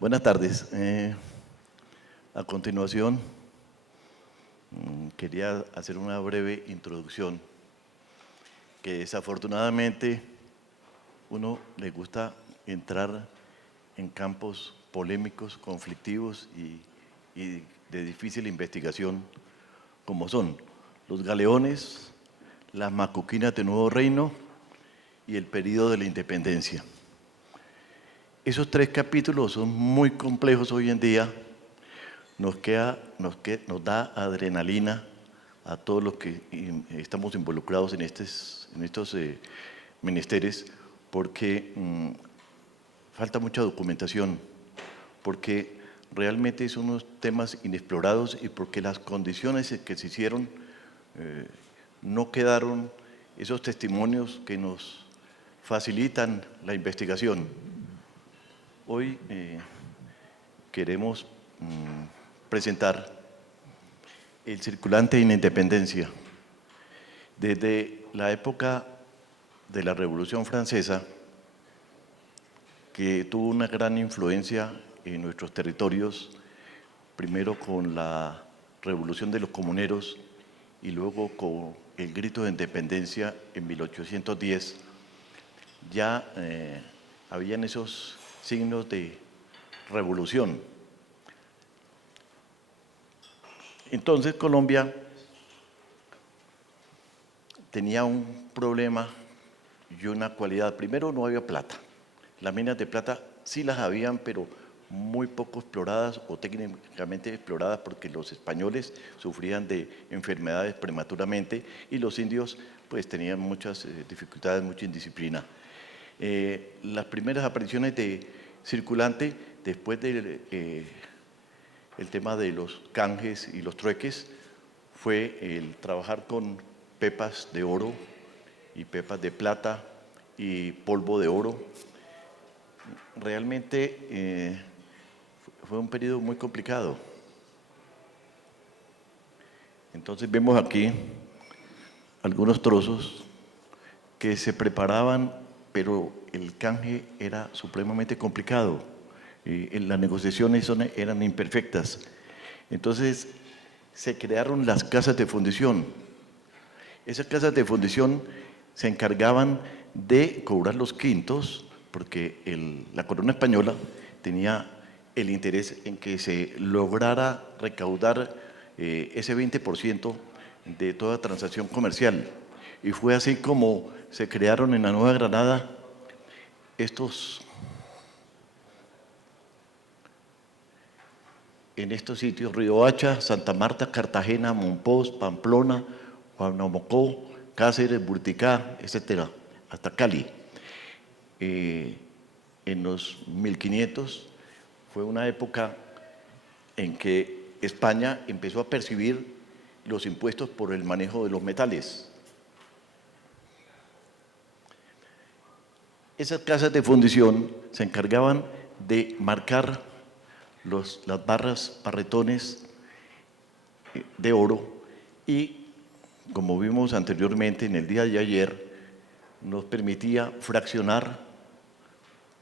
Buenas tardes. A continuación, quería hacer una breve introducción que desafortunadamente uno le gusta entrar en campos polémicos, conflictivos y de difícil investigación, como son los galeones, las macuquinas de Nuevo Reino y el período de la independencia. Esos tres capítulos son muy complejos hoy en día, nos da adrenalina a todos los que estamos involucrados en estos menesteres, porque falta mucha documentación, porque realmente son unos temas inexplorados y porque las condiciones que se hicieron no quedaron esos testimonios que nos facilitan la investigación. Hoy queremos presentar el circulante de la independencia. Desde la época de la Revolución Francesa, que tuvo una gran influencia en nuestros territorios, primero con la Revolución de los Comuneros y luego con el Grito de Independencia en 1810, ya habían esos signos de revolución. Entonces Colombia tenía un problema y una cualidad. Primero, no había plata. Las minas de plata sí las habían, pero muy poco exploradas o técnicamente exploradas, porque los españoles sufrían de enfermedades prematuramente y los indios pues tenían muchas dificultades, mucha indisciplina. Las primeras apariciones de circulante, después del el tema de los canjes y los trueques, fue el trabajar con pepas de oro y pepas de plata y polvo de oro. Realmente fue un periodo muy complicado. Entonces vemos aquí algunos trozos que se preparaban, pero el canje era supremamente complicado. Las negociaciones eran imperfectas. Entonces se crearon las casas de fundición. Esas casas de fundición se encargaban de cobrar los quintos, porque la corona española tenía el interés en que se lograra recaudar ese 20% de toda transacción comercial. Y fue así como se crearon en la Nueva Granada en estos sitios: Riohacha, Santa Marta, Cartagena, Monpós, Pamplona, Guanamoco, Cáceres, Burticá, etcétera, hasta Cali. En los 1500 fue una época en que España empezó a percibir los impuestos por el manejo de los metales. Esas casas de fundición se encargaban de marcar las barras, barretones de oro y, como vimos anteriormente en el día de ayer, nos permitía fraccionar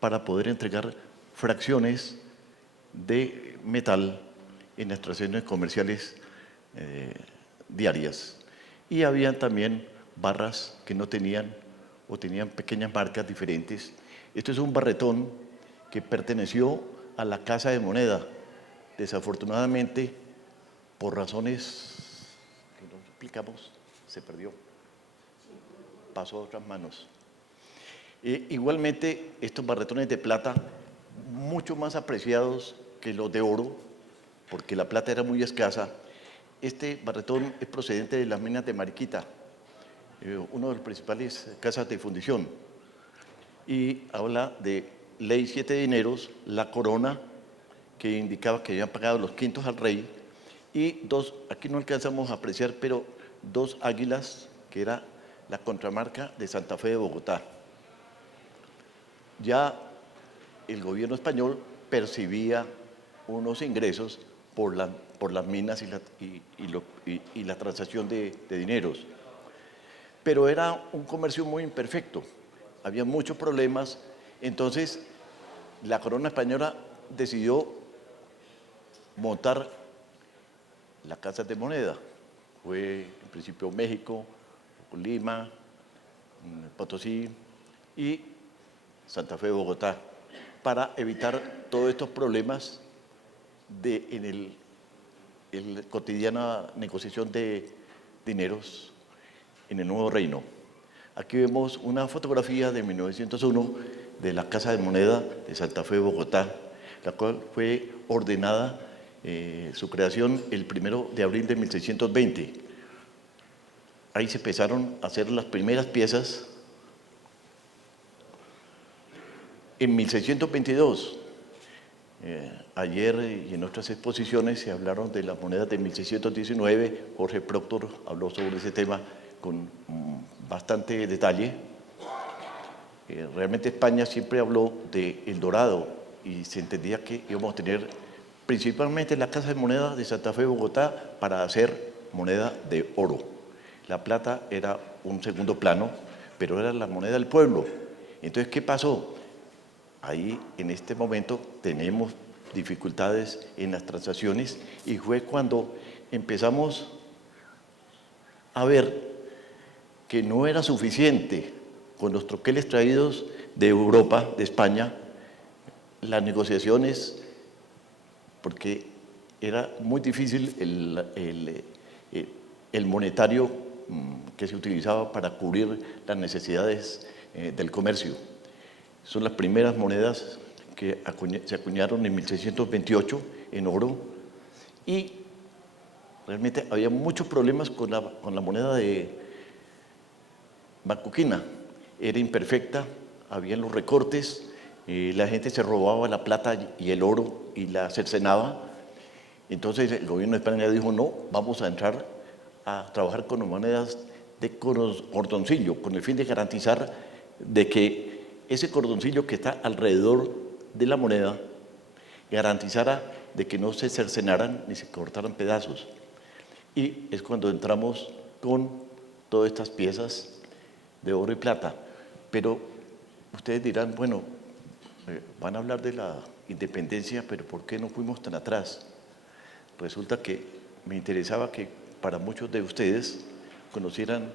para poder entregar fracciones de metal en las transacciones comerciales diarias. Y había también barras que no tenían o tenían pequeñas marcas diferentes. Esto es un barretón que perteneció a la Casa de Moneda. Desafortunadamente, por razones que no explicamos, se perdió, pasó a otras manos. Igualmente, estos barretones de plata, mucho más apreciados que los de oro, porque la plata era muy escasa. Este barretón es procedente de las minas de Mariquita, una de las principales casas de fundición, y habla de ley 7 dineros, la corona, que indicaba que habían pagado los quintos al rey, y dos, aquí no alcanzamos a apreciar, pero dos águilas, que era la contramarca de Santa Fe de Bogotá. Ya el gobierno español percibía unos ingresos por las minas y la transacción de dineros. Pero era un comercio muy imperfecto, había muchos problemas. Entonces la corona española decidió montar la Casa de Moneda. Fue en principio México, Lima, Potosí y Santa Fe, Bogotá, para evitar todos estos problemas en la cotidiana negociación de dineros en el nuevo reino. Aquí vemos una fotografía de 1901 de la Casa de Moneda de Santa Fe, Bogotá, la cual fue ordenada su creación el 1 de abril de 1620. Ahí se empezaron a hacer las primeras piezas. En 1622, ayer y en otras exposiciones se hablaron de las monedas de 1619, Jorge Proctor habló sobre ese tema con bastante detalle. Realmente España siempre habló de El Dorado y se entendía que íbamos a tener principalmente la Casa de Moneda de Santa Fe, Bogotá, para hacer moneda de oro. La plata era un segundo plano, pero era la moneda del pueblo. Entonces, ¿qué pasó? Ahí, en este momento, tenemos dificultades en las transacciones y fue cuando empezamos a ver que no era suficiente con los troqueles traídos de Europa, de España, las negociaciones, porque era muy difícil el monetario que se utilizaba para cubrir las necesidades del comercio. Son las primeras monedas que se acuñaron en 1628 en oro y realmente había muchos problemas con la moneda de Bancoquina. Era imperfecta, habían los recortes, la gente se robaba la plata y el oro y la cercenaba. Entonces el gobierno de España dijo, no, vamos a entrar a trabajar con monedas de cordoncillo, con el fin de garantizar de que ese cordoncillo que está alrededor de la moneda garantizara de que no se cercenaran ni se cortaran pedazos. Y es cuando entramos con todas estas piezas de oro y plata. Pero ustedes dirán, bueno, van a hablar de la independencia, pero ¿por qué no fuimos tan atrás? Resulta que me interesaba que para muchos de ustedes conocieran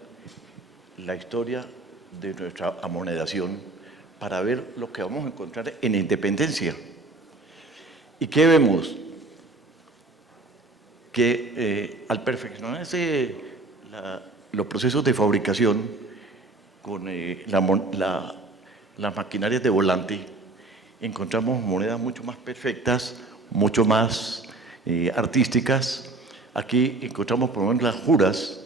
la historia de nuestra amonedación para ver lo que vamos a encontrar en la independencia. ¿Y qué vemos? Que al perfeccionarse los procesos de fabricación con las maquinarias de volante, encontramos monedas mucho más perfectas, mucho más artísticas. Aquí encontramos por lo menos las juras,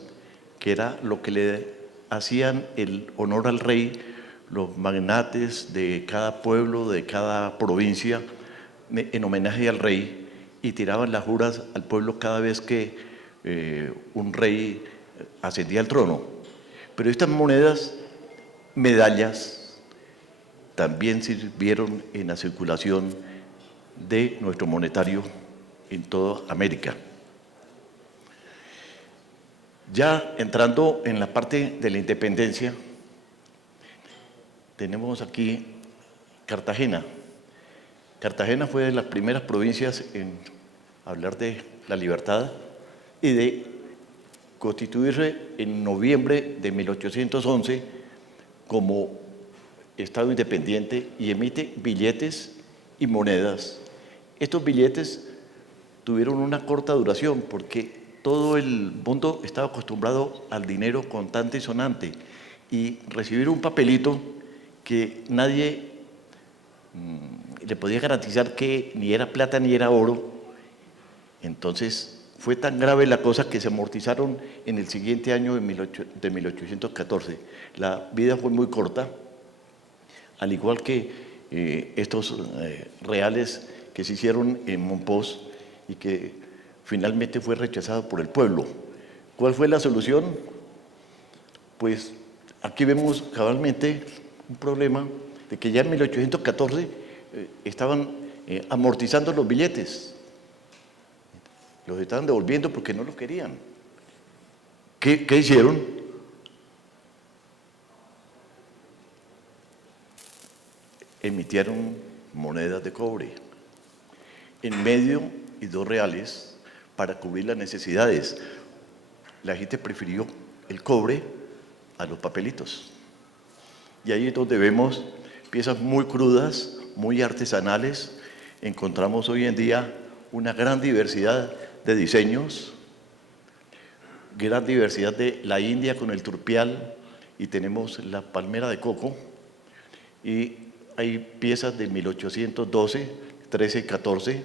que era lo que le hacían el honor al rey, los magnates de cada pueblo, de cada provincia, en homenaje al rey, y tiraban las juras al pueblo cada vez que un rey ascendía al trono. Pero estas monedas, medallas, también sirvieron en la circulación de nuestro monetario en toda América. Ya entrando en la parte de la independencia, tenemos aquí Cartagena. Cartagena fue de las primeras provincias en hablar de la libertad y de constituirse en noviembre de 1811 como Estado independiente y emite billetes y monedas. Estos billetes tuvieron una corta duración porque todo el mundo estaba acostumbrado al dinero contante y sonante y recibir un papelito que nadie le podía garantizar que ni era plata ni era oro. Entonces fue tan grave la cosa que se amortizaron en el siguiente año de 1814. La vida fue muy corta, al igual que estos reales que se hicieron en Monpós y que finalmente fue rechazado por el pueblo. ¿Cuál fue la solución? Pues aquí vemos cabalmente un problema de que ya en 1814 estaban amortizando los billetes. Los estaban devolviendo porque no los querían. ¿Qué hicieron? Emitieron monedas de cobre. en medio y 2 reales para cubrir las necesidades. La gente prefirió el cobre a los papelitos. Y ahí es donde vemos piezas muy crudas, muy artesanales. Encontramos hoy en día una gran diversidad de diseños, gran diversidad de la India con el turpial, y tenemos la palmera de coco, y hay piezas de 1812, 13, 14,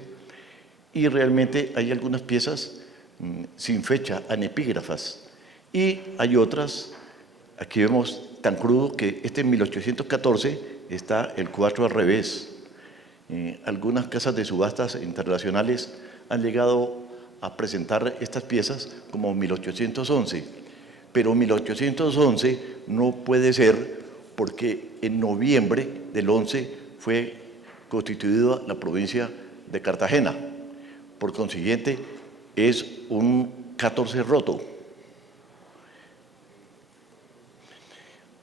y realmente hay algunas piezas sin fecha, anepígrafas, y hay otras, aquí vemos tan crudo que este en 1814 está el 4 al revés. Algunas casas de subastas internacionales han llegado a presentar estas piezas como 1811, pero 1811 no puede ser porque en noviembre del 11 fue constituida la provincia de Cartagena. Por consiguiente, es un 14 roto.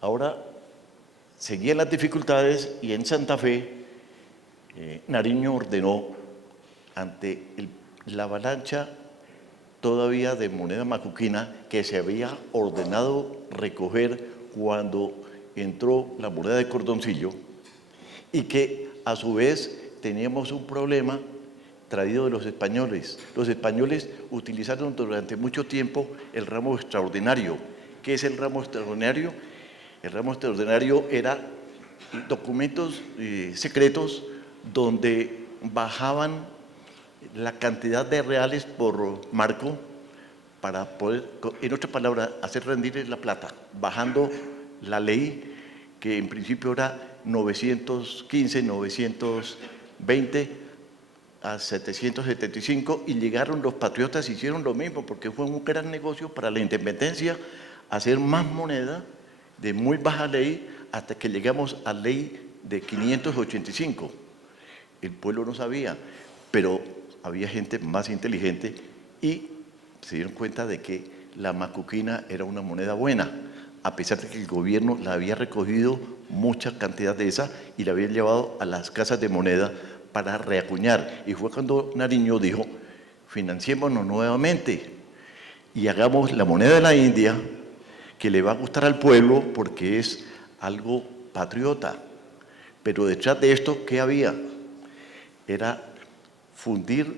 Ahora, seguían las dificultades y en Santa Fe, Nariño ordenó, ante la avalancha todavía de moneda macuquina que se había ordenado recoger cuando entró la moneda de cordoncillo, y que a su vez teníamos un problema traído de los españoles. Los españoles utilizaron durante mucho tiempo el ramo extraordinario. ¿Qué es el ramo extraordinario? El ramo extraordinario era documentos secretos donde bajaban la cantidad de reales por marco para poder, en otras palabras, hacer rendir la plata, bajando la ley que en principio era 915, 920 a 775, y llegaron los patriotas y hicieron lo mismo, porque fue un gran negocio para la independencia hacer más moneda de muy baja ley hasta que llegamos a ley de 585. El pueblo no sabía, pero había gente más inteligente y se dieron cuenta de que la macuquina era una moneda buena, a pesar de que el gobierno la había recogido mucha cantidad de esa y la había llevado a las casas de moneda para reacuñar. Y fue cuando Nariño dijo, financiémonos nuevamente y hagamos la moneda de la India, que le va a gustar al pueblo porque es algo patriota. Pero detrás de esto, ¿qué había? Era fundir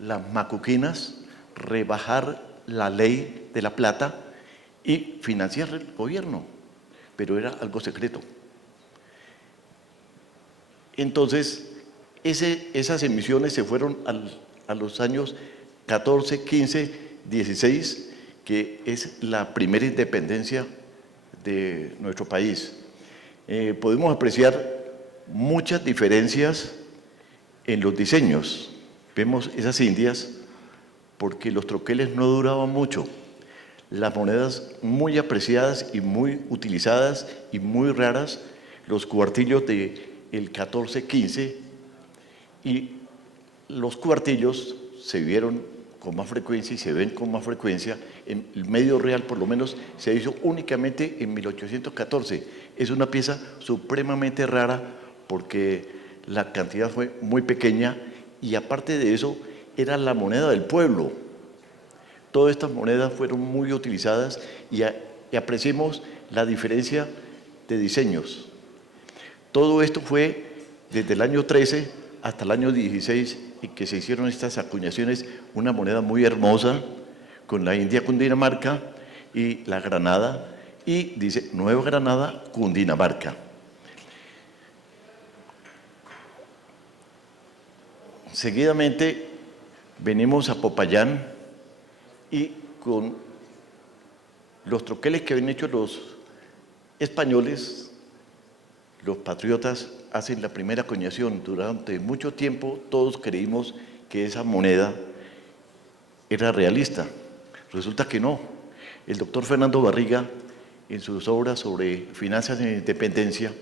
las macuquinas, rebajar la ley de la plata y financiar el gobierno, pero era algo secreto. Entonces, esas emisiones se fueron a los años 14, 15, 16, que es la primera independencia de nuestro país. Podemos apreciar muchas diferencias en los diseños. Vemos esas indias porque los troqueles no duraban mucho. Las monedas muy apreciadas y muy utilizadas y muy raras, los cuartillos del 14-15, y los cuartillos se vieron con más frecuencia y se ven con más frecuencia. En el medio real, por lo menos, se hizo únicamente en 1814. Es una pieza supremamente rara porque la cantidad fue muy pequeña y aparte de eso, era la moneda del pueblo. Todas estas monedas fueron muy utilizadas y apreciemos la diferencia de diseños. Todo esto fue desde el año 13 hasta el año 16 y que se hicieron estas acuñaciones, una moneda muy hermosa con la India Cundinamarca y la Granada, y dice Nueva Granada, Cundinamarca. Seguidamente venimos a Popayán y con los troqueles que habían hecho los españoles, los patriotas hacen la primera acuñación. Durante mucho tiempo todos creímos que esa moneda era realista. Resulta que no. El doctor Fernando Barriga, en sus obras sobre finanzas en independencia,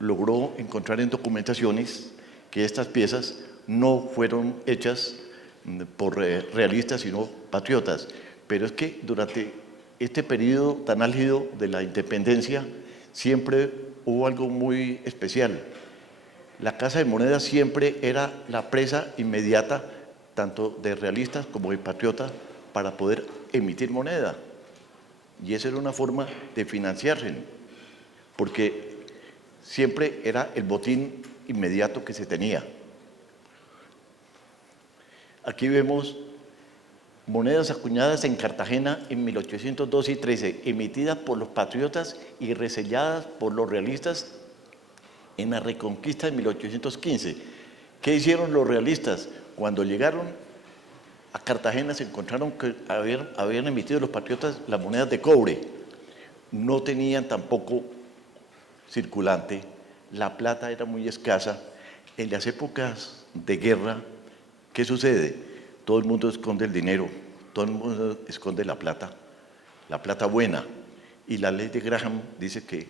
logró encontrar en documentaciones que estas piezas no fueron hechas por realistas, sino patriotas. Pero es que durante este periodo tan álgido de la independencia siempre hubo algo muy especial. La Casa de Moneda siempre era la presa inmediata, tanto de realistas como de patriotas, para poder emitir moneda. Y esa era una forma de financiarse, porque siempre era el botín inmediato que se tenía. Aquí vemos monedas acuñadas en Cartagena en 1812 y 13, emitidas por los patriotas y reselladas por los realistas en la Reconquista de 1815. ¿Qué hicieron los realistas? Cuando llegaron a Cartagena se encontraron que habían emitido los patriotas las monedas de cobre. No tenían tampoco circulante, la plata era muy escasa. En las épocas de guerra, ¿qué sucede? Todo el mundo esconde el dinero, todo el mundo esconde la plata buena. Y la ley de Graham dice que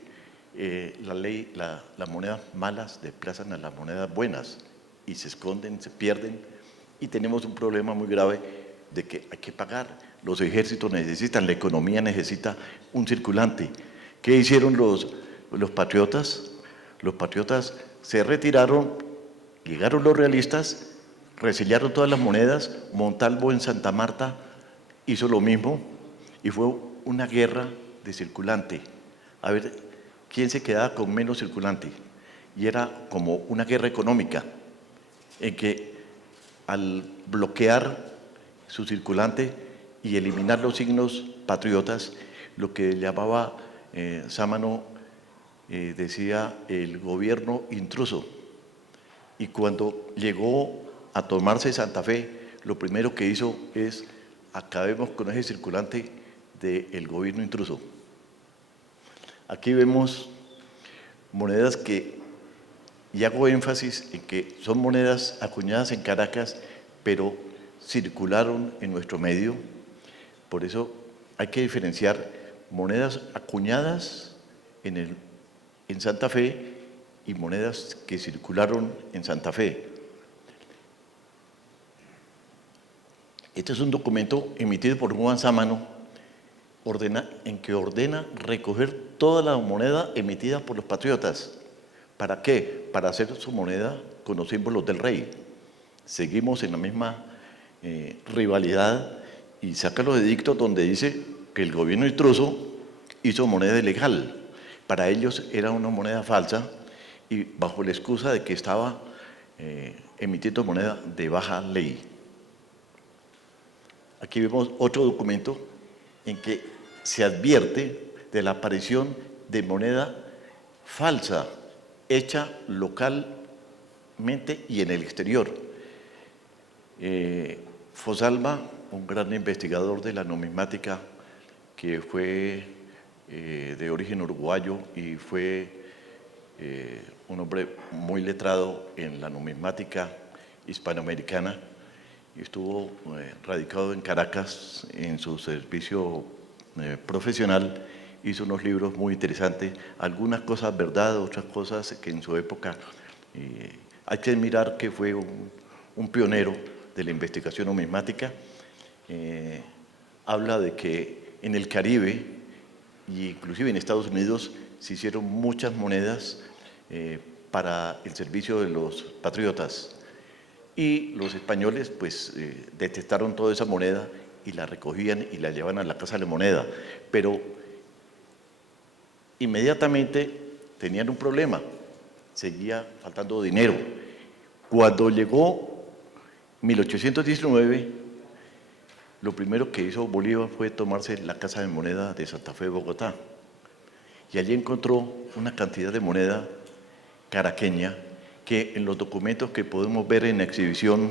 las monedas malas desplazan a las monedas buenas y se esconden, se pierden, y tenemos un problema muy grave de que hay que pagar. Los ejércitos necesitan, la economía necesita un circulante. ¿Qué hicieron los patriotas? Los patriotas se retiraron, llegaron los realistas, resellaron todas las monedas. Montalvo en Santa Marta hizo lo mismo y fue una guerra de circulante. A ver, ¿quién se quedaba con menos circulante? Y era como una guerra económica, en que al bloquear su circulante y eliminar los signos patriotas, lo que llamaba Sámano, decía el gobierno intruso. Y cuando llegó a tomarse Santa Fe, lo primero que hizo es acabemos con ese circulante del gobierno intruso. Aquí vemos monedas y hago énfasis en que son monedas acuñadas en Caracas, pero circularon en nuestro medio. Por eso hay que diferenciar monedas acuñadas en Santa Fe y monedas que circularon en Santa Fe. Este es un documento emitido por Juan Sámano, en que ordena recoger toda la moneda emitida por los patriotas. ¿Para qué? Para hacer su moneda con los símbolos del rey. Seguimos en la misma rivalidad y saca los edictos donde dice que el gobierno intruso hizo moneda ilegal. Para ellos era una moneda falsa y bajo la excusa de que estaba emitiendo moneda de baja ley. Aquí vemos otro documento en que se advierte de la aparición de moneda falsa, hecha localmente y en el exterior. Fosalva, un gran investigador de la numismática, que fue de origen uruguayo y fue un hombre muy letrado en la numismática hispanoamericana, y estuvo radicado en Caracas en su servicio profesional. Hizo unos libros muy interesantes, algunas cosas verdad, otras cosas que en su época hay que admirar que fue un pionero de la investigación numismática. Habla de que en el Caribe e inclusive en Estados Unidos se hicieron muchas monedas para el servicio de los patriotas, y los españoles pues detectaron toda esa moneda y la recogían y la llevaban a la Casa de la Moneda, pero inmediatamente tenían un problema, seguía faltando dinero. Cuando llegó 1819, lo primero que hizo Bolívar fue tomarse la Casa de Moneda de Santa Fe de Bogotá, y allí encontró una cantidad de moneda caraqueña que en los documentos que podemos ver en la exhibición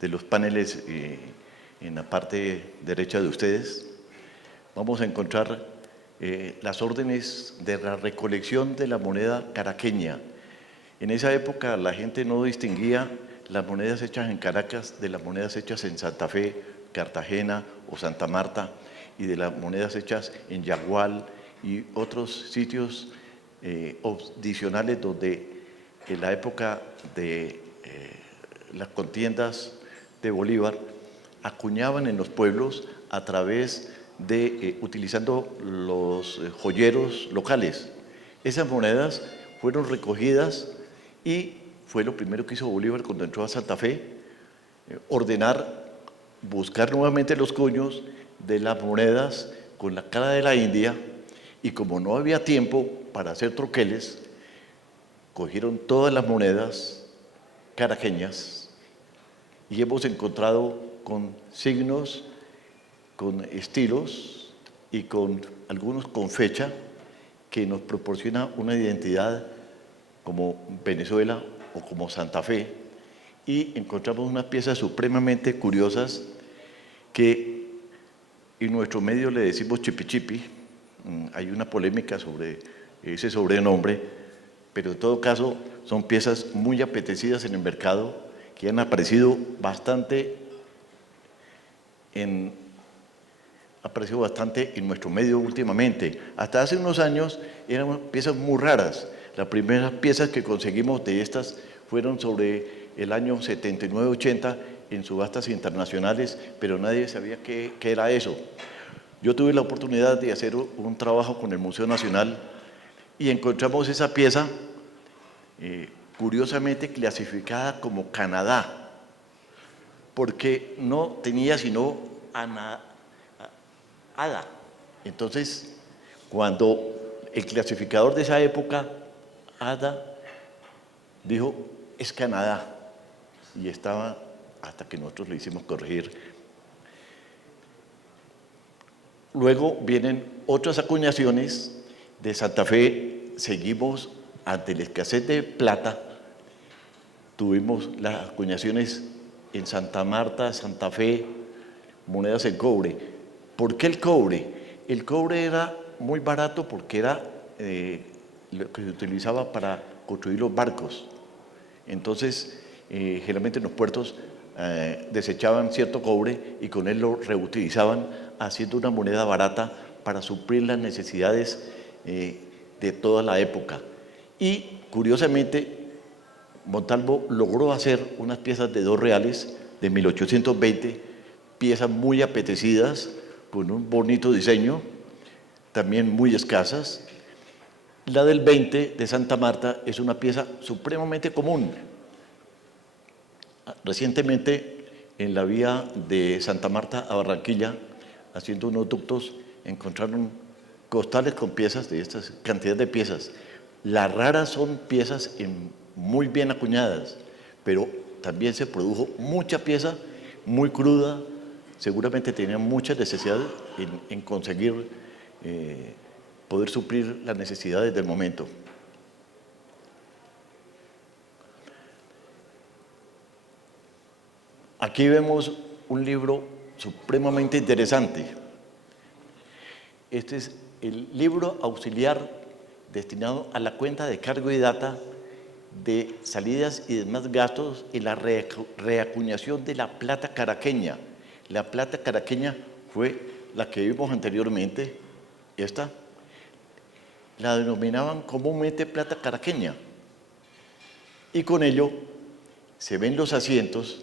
de los paneles en la parte derecha de ustedes, vamos a encontrar las órdenes de la recolección de la moneda caraqueña. En esa época la gente no distinguía las monedas hechas en Caracas de las monedas hechas en Santa Fe, Cartagena o Santa Marta, y de las monedas hechas en Yagual y otros sitios adicionales donde en la época de las contiendas de Bolívar acuñaban en los pueblos a través de utilizando los joyeros locales. Esas monedas fueron recogidas y fue lo primero que hizo Bolívar cuando entró a Santa Fe, ordenar, buscar nuevamente los cuños de las monedas con la cara de la India, y como no había tiempo para hacer troqueles, cogieron todas las monedas caraqueñas y hemos encontrado con signos, con estilos y con algunos con fecha que nos proporciona una identidad como Venezuela o como Santa Fe, y encontramos unas piezas supremamente curiosas que en nuestro medio le decimos chipi-chipi. Hay una polémica sobre ese sobrenombre, pero en todo caso son piezas muy apetecidas en el mercado, que han aparecido bastante en nuestro medio últimamente. Hasta hace unos años eran piezas muy raras. Las primeras piezas que conseguimos de estas fueron sobre el año 79-80 en subastas internacionales, pero nadie sabía qué era eso. Yo tuve la oportunidad de hacer un trabajo con el Museo Nacional y encontramos esa pieza curiosamente clasificada como Canadá, porque no tenía sino ADA. Entonces, cuando el clasificador de esa época, ADA, dijo, es Canadá, y estaba hasta que nosotros le hicimos corregir. Luego vienen otras acuñaciones de Santa Fe. Seguimos ante la escasez de plata. Tuvimos las acuñaciones en Santa Marta, Santa Fe, monedas en cobre. ¿Por qué el cobre? El cobre era muy barato porque era lo que se utilizaba para construir los barcos. Entonces, generalmente en los puertos desechaban cierto cobre y con él lo reutilizaban, haciendo una moneda barata para suplir las necesidades de toda la época. Y, curiosamente, Montalvo logró hacer unas piezas de 2 reales de 1820, piezas muy apetecidas, con un bonito diseño, también muy escasas. La del 20 de Santa Marta es una pieza supremamente común. Recientemente, en la vía de Santa Marta a Barranquilla, haciendo unos ductos, encontraron costales con piezas de estas cantidades de piezas. Las raras son piezas muy bien acuñadas, pero también se produjo mucha pieza muy cruda. Seguramente tenían mucha necesidad en conseguir poder suplir las necesidades del momento. Aquí vemos un libro supremamente interesante. Este es el libro auxiliar destinado a la cuenta de cargo y data de salidas y demás gastos en la reacuñación de la plata caraqueña. La plata caraqueña fue la que vimos anteriormente, esta. La denominaban comúnmente plata caraqueña. Y con ello se ven los asientos.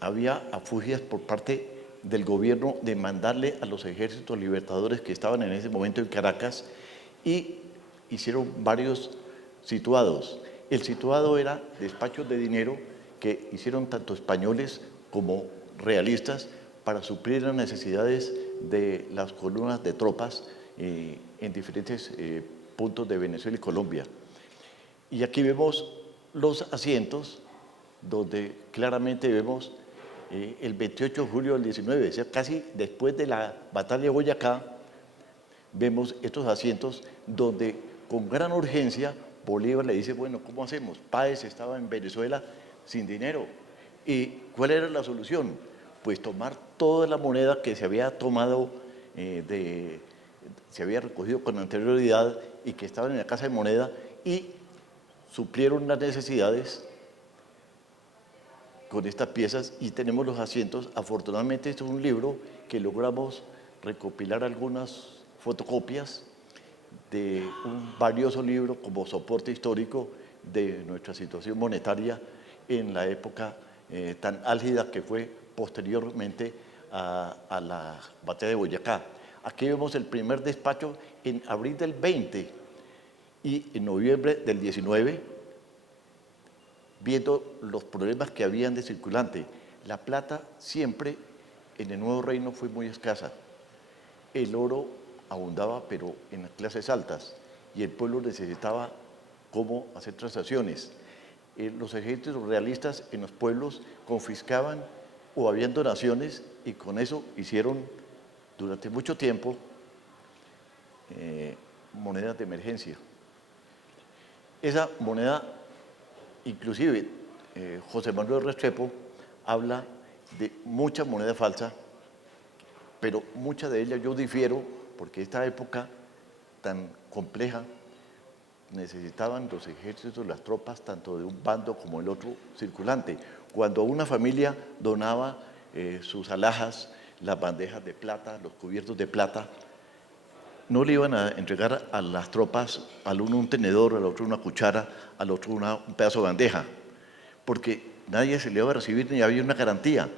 Había afugias por parte del gobierno de mandarle a los ejércitos libertadores que estaban en ese momento en Caracas, y hicieron varios situados. El situado era despachos de dinero que hicieron tanto españoles como realistas para suplir las necesidades de las columnas de tropas en diferentes puntos de Venezuela y Colombia. Y aquí vemos los asientos donde claramente vemos el 28 de julio del 19, o sea, casi después de la batalla de Boyacá, vemos estos asientos donde con gran urgencia Bolívar le dice, bueno, ¿cómo hacemos? Páez estaba en Venezuela sin dinero. ¿Y cuál era la solución? Pues tomar toda la moneda que se había tomado, se había recogido con anterioridad y que estaban en la casa de moneda, y suplieron las necesidades con estas piezas, y tenemos los asientos. Afortunadamente, esto es un libro que logramos recopilar algunas fotocopias de un valioso libro como soporte histórico de nuestra situación monetaria en la época tan álgida que fue posteriormente a la batalla de Boyacá. Aquí vemos el primer despacho en abril del 20 y en noviembre del 19, viendo los problemas que habían de circulante. La plata siempre en el Nuevo Reino fue muy escasa. El oro abundaba, pero en las clases altas, y el pueblo necesitaba cómo hacer transacciones. Los ejércitos realistas en los pueblos confiscaban o habían donaciones, y con eso hicieron durante mucho tiempo monedas de emergencia. Esa moneda, inclusive José Manuel Restrepo habla de mucha moneda falsa, pero muchas de ellas yo difiero, porque esta época tan compleja necesitaban los ejércitos, las tropas, tanto de un bando como el otro circulante. Cuando una familia donaba sus alhajas, las bandejas de plata, los cubiertos de plata, no le iban a entregar a las tropas, al uno un tenedor, al otro una cuchara, al otro un pedazo de bandeja, porque nadie se le iba a recibir ni había una garantía.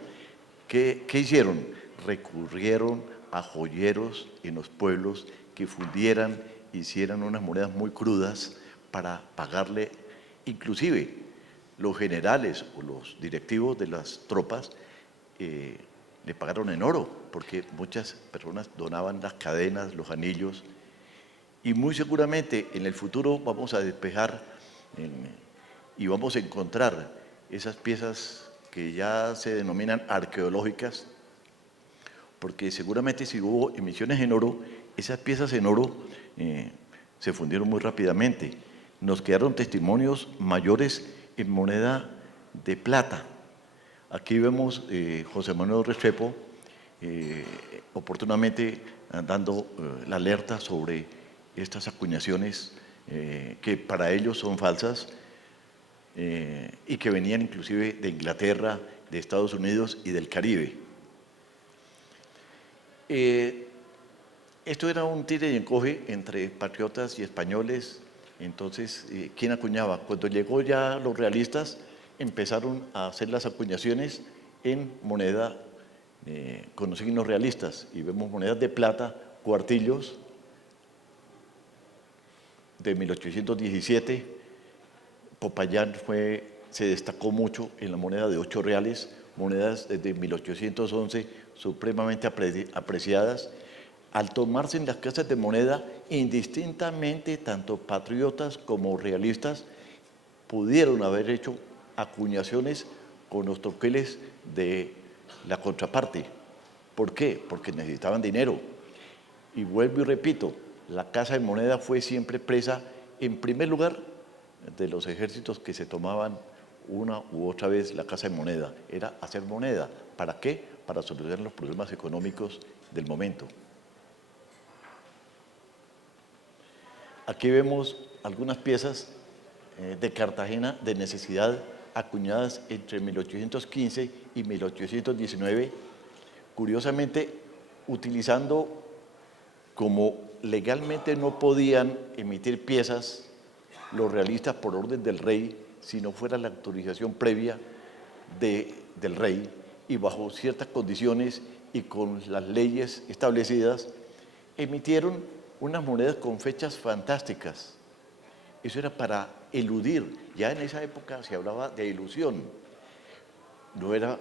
¿Qué hicieron? Recurrieron a joyeros en los pueblos que fundieran, hicieran unas monedas muy crudas para pagarle, inclusive los generales o los directivos de las tropas le pagaron en oro, porque muchas personas donaban las cadenas, los anillos, y muy seguramente en el futuro vamos a despejar y vamos a encontrar esas piezas que ya se denominan arqueológicas, porque seguramente si hubo emisiones en oro, esas piezas en oro se fundieron muy rápidamente. Nos quedaron testimonios mayores en moneda de plata. Aquí vemos José Manuel Restrepo oportunamente dando la alerta sobre estas acuñaciones que para ellos son falsas y que venían inclusive de Inglaterra, de Estados Unidos y del Caribe. Esto era un tire y encoge entre patriotas y españoles. Entonces, ¿quién acuñaba? Cuando llegó ya los realistas, empezaron a hacer las acuñaciones en moneda con signos realistas, y vemos monedas de plata, cuartillos de 1817. Popayán se destacó mucho en la moneda de 8 reales, monedas desde 1811 supremamente apreciadas. Al tomarse en las casas de moneda, indistintamente tanto patriotas como realistas pudieron haber hecho acuñaciones con los troqueles de la contraparte. ¿Por qué? Porque necesitaban dinero. Y vuelvo y repito, la casa de moneda fue siempre presa, en primer lugar, de los ejércitos que se tomaban una u otra vez la casa de moneda. Era hacer moneda. ¿Para qué? Para solucionar los problemas económicos del momento. Aquí vemos algunas piezas de Cartagena de necesidad acuñadas entre 1815 y 1819, curiosamente utilizando, como legalmente no podían emitir piezas los realistas por orden del rey, si no fuera la autorización previa del rey, y bajo ciertas condiciones y con las leyes establecidas, emitieron unas monedas con fechas fantásticas. Eso era para eludir. Ya en esa época se hablaba de ilusión. No era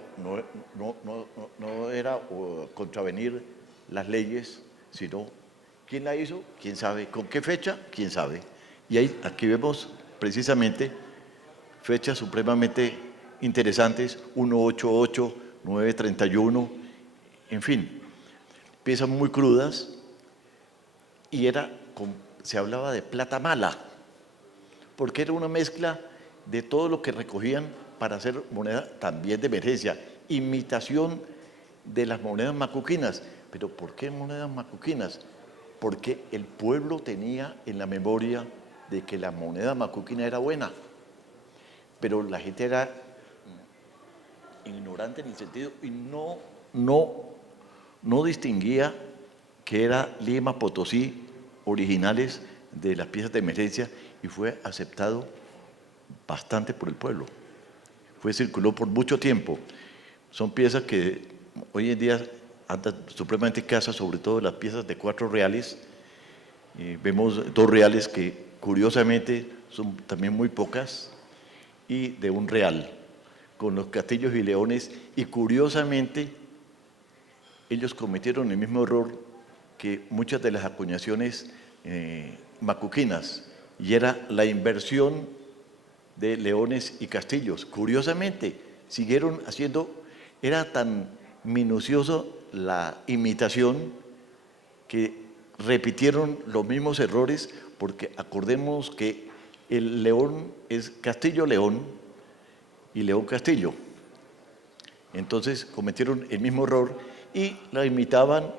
contravenir las leyes, sino ¿quién la hizo? ¿Quién sabe? ¿Con qué fecha? ¿Quién sabe? Y aquí vemos precisamente fechas supremamente interesantes, 188, 931, en fin, piezas muy crudas, y se hablaba de plata mala, porque era una mezcla de todo lo que recogían para hacer moneda también de emergencia, imitación de las monedas macuquinas. ¿Pero por qué monedas macuquinas? Porque el pueblo tenía en la memoria de que la moneda macuquina era buena, pero la gente era ignorante en el sentido y no distinguía que era Lima, Potosí, originales de las piezas de emergencia, y fue aceptado bastante por el pueblo. Circuló por mucho tiempo. Son piezas que hoy en día andan supremamente escasas, sobre todo las piezas de 4 reales. Vemos 2 reales que curiosamente son también muy pocas, y de un real, con los castillos y leones, y curiosamente ellos cometieron el mismo error que muchas de las acuñaciones macuquinas, y era la inversión de leones y castillos. Curiosamente, siguieron haciendo, era tan minucioso la imitación que repitieron los mismos errores, porque acordemos que el león es castillo-león y león-castillo. Entonces cometieron el mismo error y la imitaban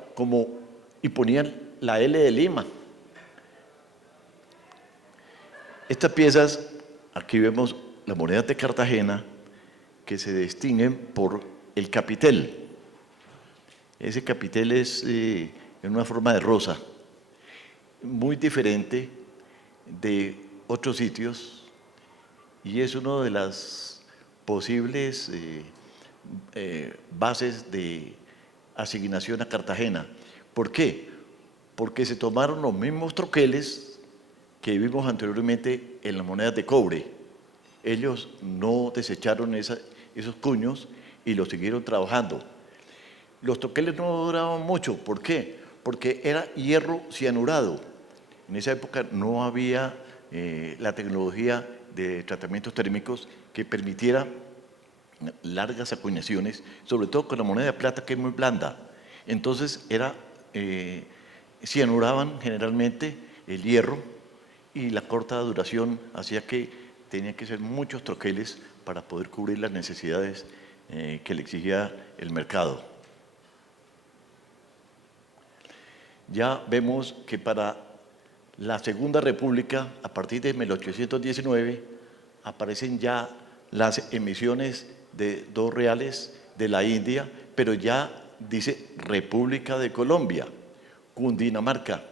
y ponían la L de Lima. Estas piezas, aquí vemos las monedas de Cartagena, que se distinguen por el capitel. Ese capitel es en una forma de rosa, muy diferente de otros sitios, y es una de las posibles bases de asignación a Cartagena. ¿Por qué? Porque se tomaron los mismos troqueles que vimos anteriormente en las monedas de cobre. Ellos no desecharon esos cuños y los siguieron trabajando. Los troqueles no duraban mucho. ¿Por qué? Porque era hierro cianurado. En esa época no había la tecnología de tratamientos térmicos que permitiera largas acuñaciones, sobre todo con la moneda de plata, que es muy blanda. Entonces cianuraban generalmente el hierro, y la corta duración hacía que tenían que ser muchos troqueles para poder cubrir las necesidades que le exigía el mercado. Ya vemos que para la Segunda República, a partir de 1819, aparecen ya las emisiones de 2 reales de la India, pero ya dice República de Colombia, Cundinamarca,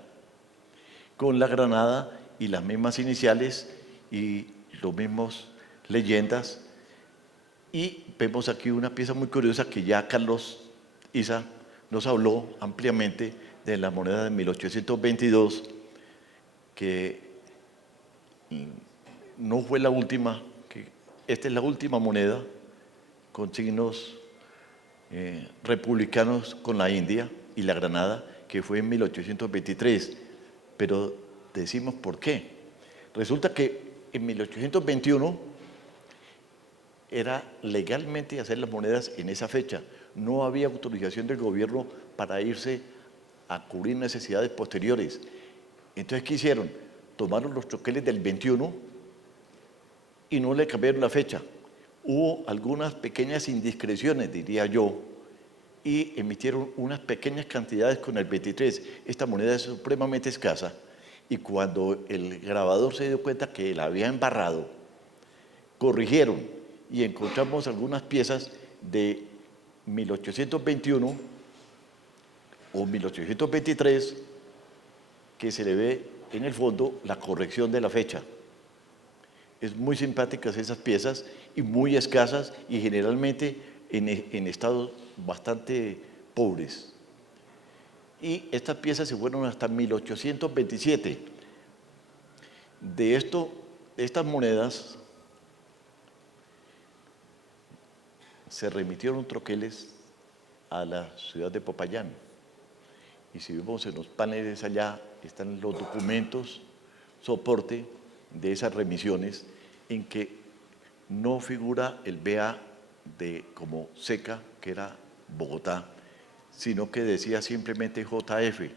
con la granada y las mismas iniciales y los mismos leyendas. Y vemos aquí una pieza muy curiosa que ya Carlos Isa nos habló ampliamente de la moneda de 1822, que no fue la última, esta es la última moneda con signos republicanos con la India y la Granada, que fue en 1823. Pero decimos por qué. Resulta que en 1821 era legalmente hacer las monedas en esa fecha. No había autorización del gobierno para irse a cubrir necesidades posteriores. Entonces, ¿qué hicieron? Tomaron los troqueles del 21 y no le cambiaron la fecha. Hubo algunas pequeñas indiscreciones, diría yo, y emitieron unas pequeñas cantidades con el 23. Esta moneda es supremamente escasa, y cuando el grabador se dio cuenta que la había embarrado, corrigieron y encontramos algunas piezas de 1821 o 1823 que se le ve en el fondo la corrección de la fecha. Es muy simpáticas esas piezas y muy escasas, y generalmente en estados bastante pobres. Y estas piezas se fueron hasta 1827. De estas monedas se remitieron troqueles a la ciudad de Popayán. Y si vemos en los paneles allá, están los documentos, soporte de esas remisiones, en que no figura el BA como SECA, que era Bogotá, sino que decía simplemente JF.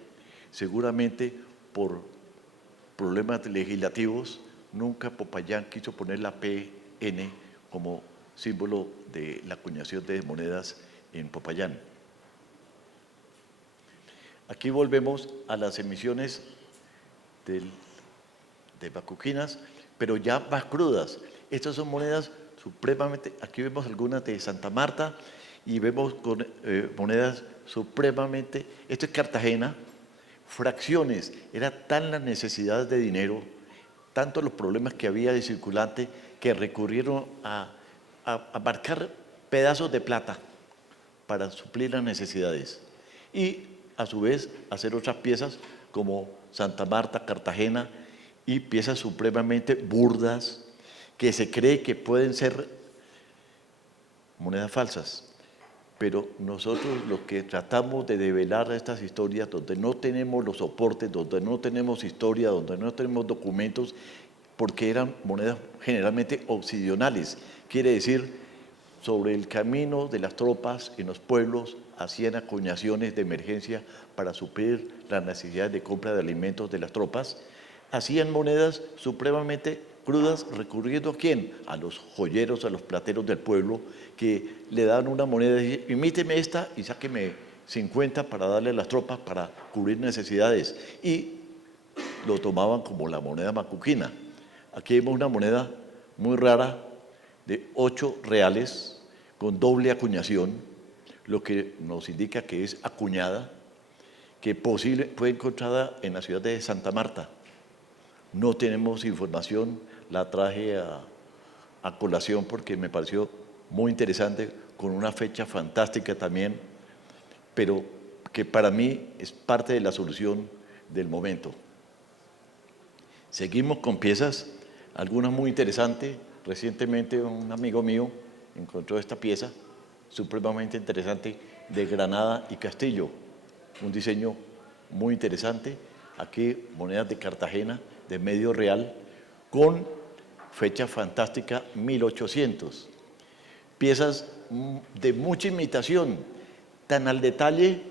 Seguramente por problemas legislativos, nunca Popayán quiso poner la PN como símbolo de la acuñación de monedas en Popayán. Aquí volvemos a las emisiones de macuquinas, pero ya más crudas. Estas son monedas supremamente, aquí vemos algunas de Santa Marta y vemos con monedas supremamente, esto es Cartagena, fracciones. Era tan las necesidades de dinero, tanto los problemas que había de circulante, que recurrieron a marcar pedazos de plata para suplir las necesidades, y a su vez hacer otras piezas como Santa Marta, Cartagena, y piezas supremamente burdas que se cree que pueden ser monedas falsas. Pero nosotros lo que tratamos de develar estas historias donde no tenemos los soportes, donde no tenemos historia, donde no tenemos documentos, porque eran monedas generalmente obsidionales, quiere decir, sobre el camino de las tropas en los pueblos hacían acuñaciones de emergencia para suplir las necesidades de compra de alimentos de las tropas, hacían monedas supremamente crudas, recurriendo ¿a quién? A los joyeros, a los plateros del pueblo, que le daban una moneda y decían, imíteme esta y sáqueme 50 para darle a las tropas para cubrir necesidades. Y lo tomaban como la moneda macuquina. Aquí vemos una moneda muy rara de 8 reales con doble acuñación, lo que nos indica que es acuñada, que fue encontrada en la ciudad de Santa Marta. No tenemos información, la traje a colación porque me pareció muy interesante, con una fecha fantástica también, pero que para mí es parte de la solución del momento. Seguimos con piezas, algunas muy interesantes. Recientemente un amigo mío encontró esta pieza supremamente interesante de Granada y Castillo, un diseño muy interesante. Aquí monedas de Cartagena de medio real con fecha fantástica 1800. Piezas de mucha imitación, tan al detalle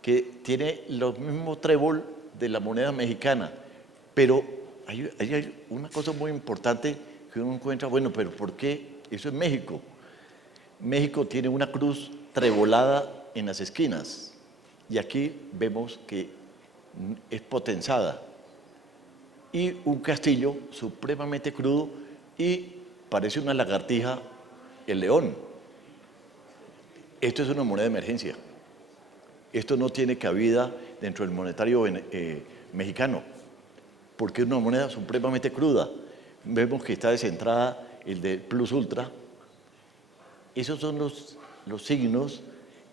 que tiene los mismos trébol de la moneda mexicana, pero hay una cosa muy importante que uno encuentra, bueno, pero ¿por qué eso es México? México tiene una cruz trebolada en las esquinas y aquí vemos que es potenzada y un castillo supremamente crudo y parece una lagartija el león. Esto es una moneda de emergencia. Esto no tiene cabida dentro del monetario mexicano, porque es una moneda supremamente cruda. Vemos que está descentrada el de Plus Ultra. Esos son los signos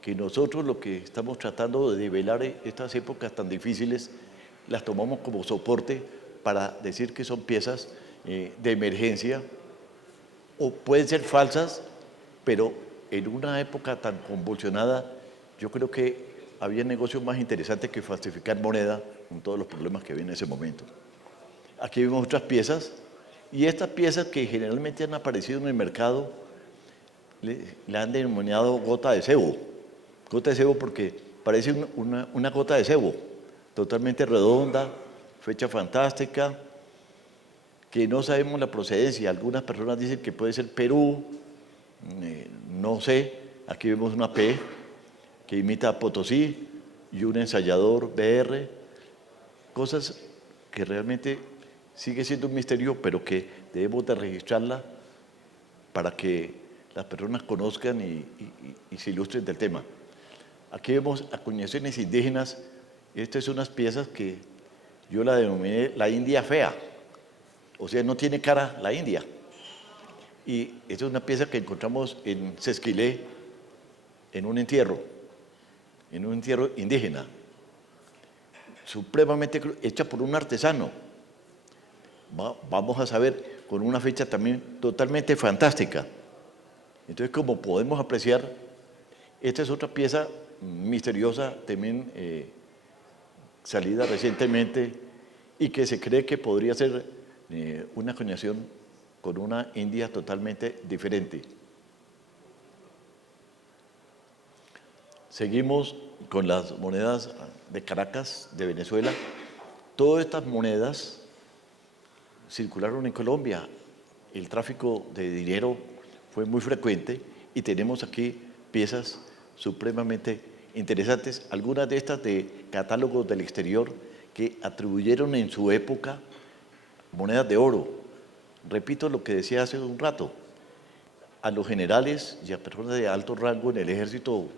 que nosotros lo que estamos tratando de develar en estas épocas tan difíciles, las tomamos como soporte para decir que son piezas de emergencia, o pueden ser falsas, pero en una época tan convulsionada, yo creo que había negocios más interesantes que falsificar moneda con todos los problemas que había en ese momento. Aquí vemos otras piezas, y estas piezas que generalmente han aparecido en el mercado, le han denominado gota de cebo. Gota de cebo porque parece una gota de cebo, totalmente redonda, fecha fantástica, que no sabemos la procedencia. Algunas personas dicen que puede ser Perú, no sé. Aquí vemos una P que imita a Potosí y un ensayador BR, cosas que realmente sigue siendo un misterio, pero que debemos de registrarla para que las personas conozcan y se ilustren del tema. Aquí vemos acuñaciones indígenas. Estas son unas piezas que yo la denominé la India fea, o sea, no tiene cara la India. Y esta es una pieza que encontramos en Sesquilé, en un entierro indígena, supremamente hecha por un artesano. Vamos a saber, con una fecha también totalmente fantástica. Entonces, como podemos apreciar, esta es otra pieza misteriosa, también salida recientemente, y que se cree que podría ser una acuñación con una India totalmente diferente. Seguimos con las monedas de Caracas, de Venezuela. Todas estas monedas circularon en Colombia. El tráfico de dinero fue muy frecuente y tenemos aquí piezas supremamente interesantes, algunas de estas de catálogos del exterior que atribuyeron en su época monedas de oro. Repito lo que decía hace un rato, a los generales y a personas de alto rango en el ejército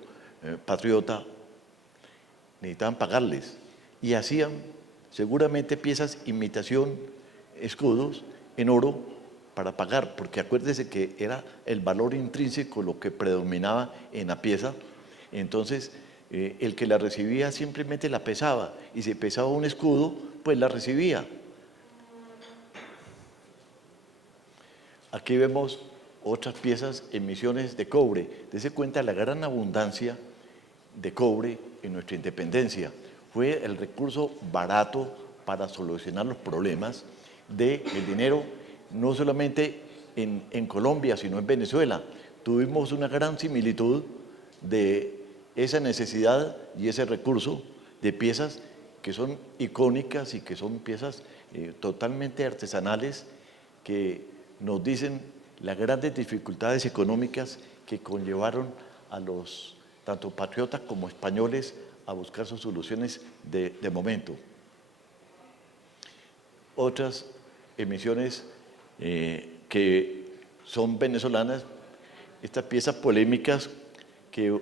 patriota necesitaban pagarles y hacían seguramente piezas imitación, escudos en oro para pagar, porque acuérdese que era el valor intrínseco lo que predominaba en la pieza. Entonces el que la recibía simplemente la pesaba, y si pesaba un escudo, pues la recibía. Aquí vemos otras piezas, emisiones de cobre. Dese cuenta la gran abundancia de cobre en nuestra independencia. Fue el recurso barato para solucionar los problemas del dinero, no solamente en Colombia, sino en Venezuela. Tuvimos una gran similitud de esa necesidad y ese recurso de piezas que son icónicas y que son piezas totalmente artesanales que nos dicen las grandes dificultades económicas que conllevaron a los tanto patriotas como españoles a buscar sus soluciones de momento. Otras emisiones que son venezolanas, estas piezas polémicas que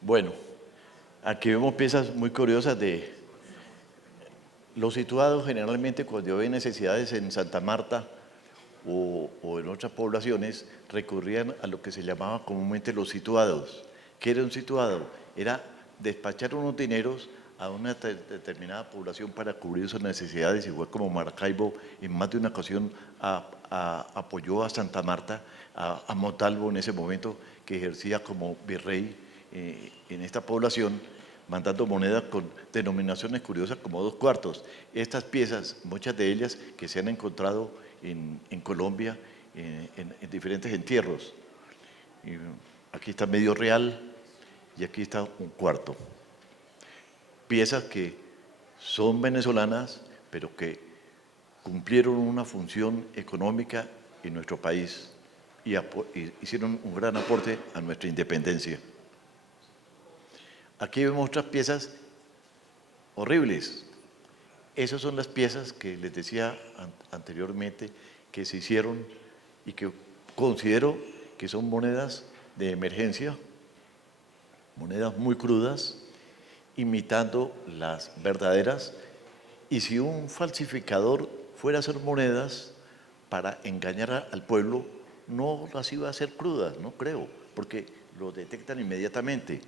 bueno, aquí vemos piezas muy curiosas de los situados generalmente cuando hay necesidades en Santa Marta o en otras poblaciones recurrían a lo que se llamaba comúnmente los situados. ¿Qué era un situado? Era despachar unos dineros a una determinada población para cubrir sus necesidades, igual como Maracaibo en más de una ocasión apoyó a Santa Marta, a Montalvo en ese momento, que ejercía como virrey en esta población, mandando monedas con denominaciones curiosas como 2 cuartos. Estas piezas, muchas de ellas que se han encontrado en Colombia, en diferentes entierros. Y aquí está medio real y aquí está 1 cuarto. Piezas que son venezolanas, pero que cumplieron una función económica en nuestro país y hicieron un gran aporte a nuestra independencia. Aquí vemos otras piezas horribles. Esas son las piezas que les decía anteriormente que se hicieron y que considero que son monedas de emergencia, monedas muy crudas, imitando las verdaderas. Y si un falsificador fuera a hacer monedas para engañar al pueblo, no las iba a hacer crudas, no creo, porque lo detectan inmediatamente.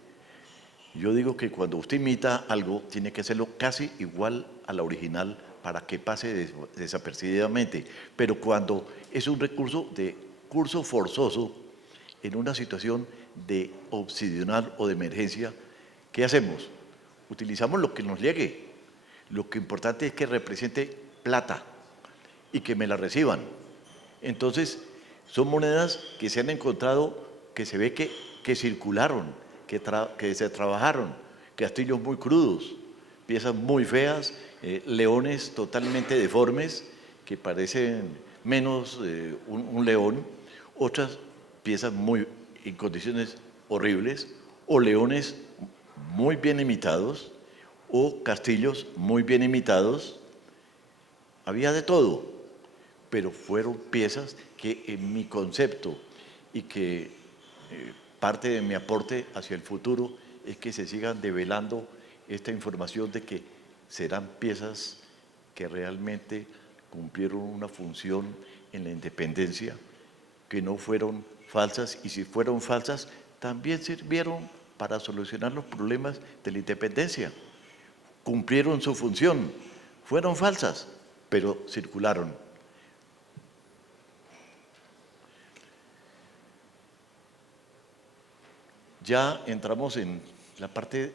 Yo digo que cuando usted imita algo, tiene que hacerlo casi igual a la original para que pase desapercibidamente. Pero cuando es un recurso de curso forzoso, en una situación de obsidional o de emergencia, ¿qué hacemos? Utilizamos lo que nos llegue. Lo que importante es que represente plata y que me la reciban. Entonces, son monedas que se han encontrado, que se ve que circularon, que se trabajaron, castillos muy crudos, piezas muy feas, leones totalmente deformes, que parecen menos un león, otras piezas muy en condiciones horribles, o leones muy bien imitados, o castillos muy bien imitados. Había de todo, pero fueron piezas que en mi concepto y que parte de mi aporte hacia el futuro es que se sigan develando esta información de que serán piezas que realmente cumplieron una función en la independencia, que no fueron falsas, y si fueron falsas, también sirvieron para solucionar los problemas de la independencia. Cumplieron su función, fueron falsas, pero circularon. Ya entramos en la parte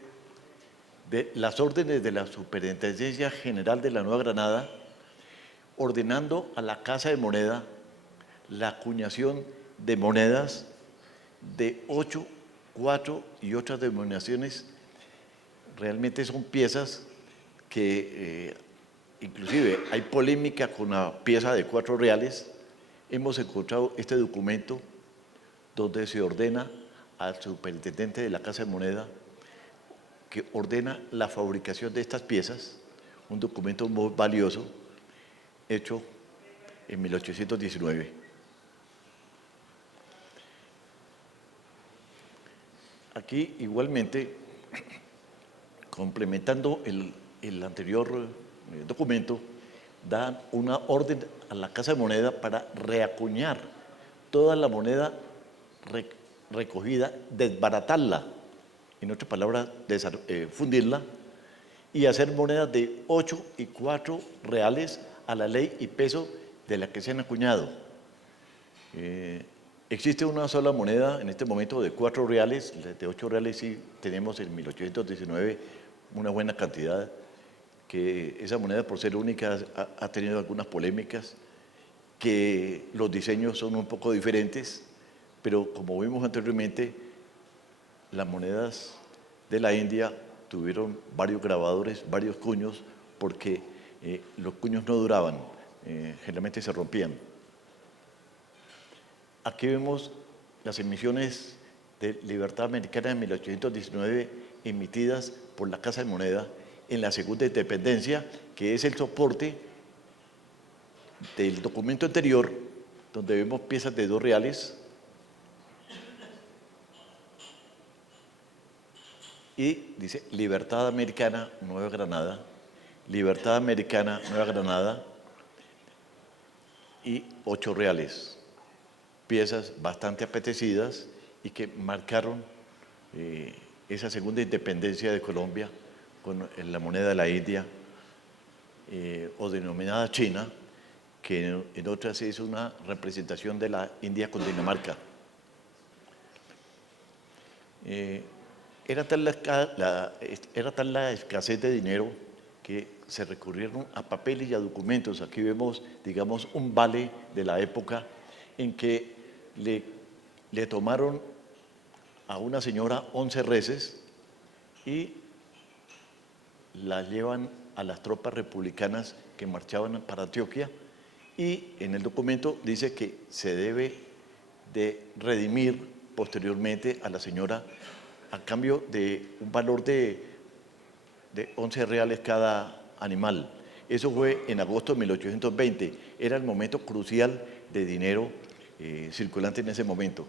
de las órdenes de la Superintendencia General de la Nueva Granada, ordenando a la Casa de Moneda la acuñación de monedas de 8, 4 y otras denominaciones. Realmente son piezas que inclusive hay polémica con la pieza de 4 reales, hemos encontrado este documento donde se ordena al superintendente de la Casa de Moneda que ordena la fabricación de estas piezas, un documento muy valioso, hecho en 1819. Aquí, igualmente, complementando el anterior documento, dan una orden a la Casa de Moneda para reacuñar toda la moneda recogida, desbaratarla, en otras palabras, fundirla, y hacer monedas de 8 y 4 reales a la ley y peso de la que se han acuñado. Existe una sola moneda en este momento de 4 reales, de 8 reales sí tenemos en 1819 una buena cantidad, que esa moneda por ser única ha tenido algunas polémicas, que los diseños son un poco diferentes, pero como vimos anteriormente, las monedas de la India tuvieron varios grabadores, varios cuños, porque los cuños no duraban, generalmente se rompían. Aquí vemos las emisiones de Libertad Americana de 1819 emitidas por la Casa de Moneda en la segunda independencia, que es el soporte del documento anterior, donde vemos piezas de 2 reales y dice Libertad Americana, Nueva Granada, Libertad Americana, Nueva Granada y 8 reales. Piezas bastante apetecidas y que marcaron esa segunda independencia de Colombia con la moneda de la India o denominada China, que en otras es una representación de la India con Dinamarca. Era tal la escasez de dinero que se recurrieron a papeles y a documentos. Aquí vemos, digamos, un vale de la época en que le tomaron a una señora 11 reses y la llevan a las tropas republicanas que marchaban para Antioquia, y en el documento dice que se debe de redimir posteriormente a la señora a cambio de un valor de 11 reales cada animal. Eso fue en agosto de 1820, era el momento crucial de dinero circulante en ese momento.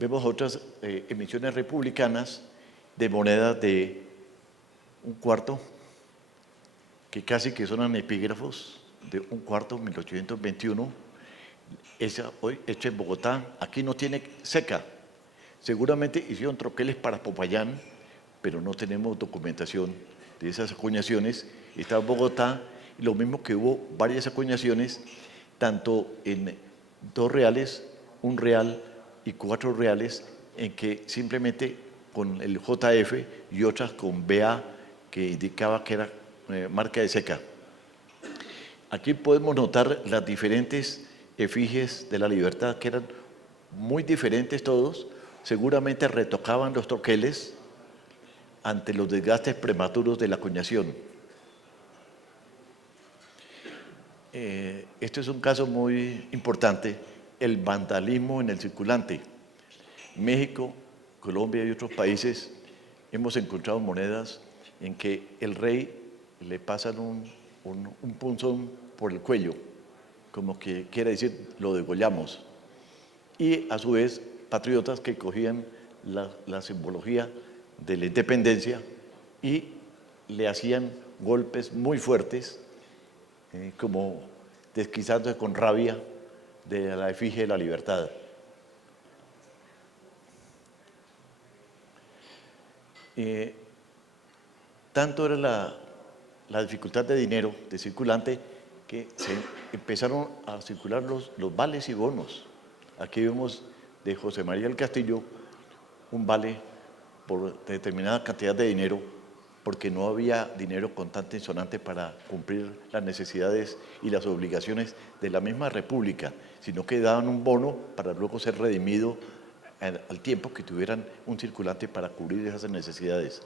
Vemos otras emisiones republicanas de monedas de 1 cuarto, que casi que son epígrafos, de 1 cuarto, 1821, esa hoy hecha en Bogotá. Aquí no tiene seca. Seguramente hicieron troqueles para Popayán, pero no tenemos documentación de esas acuñaciones. Está en Bogotá, y lo mismo que hubo varias acuñaciones, tanto en 2 reales, 1 real y 4 reales, en que simplemente con el JF y otras con BA, que indicaba que era marca de seca. Aquí podemos notar las diferentes efigies de la libertad, que eran muy diferentes todos, seguramente retocaban los troqueles ante los desgastes prematuros de la acuñación. Esto es un caso muy importante, el vandalismo en el circulante. México, Colombia y otros países hemos encontrado monedas en que el rey le pasan un punzón por el cuello, como que quiere decir lo degollamos, y a su vez patriotas que cogían la simbología de la independencia y le hacían golpes muy fuertes, como desquizándose con rabia de la efigie de la libertad. Tanto era la dificultad de dinero, de circulante, que se empezaron a circular los vales y bonos. Aquí vemos de José María del Castillo un vale por determinada cantidad de dinero, porque no había dinero contante y sonante para cumplir las necesidades y las obligaciones de la misma república, sino que daban un bono para luego ser redimido al tiempo que tuvieran un circulante para cubrir esas necesidades.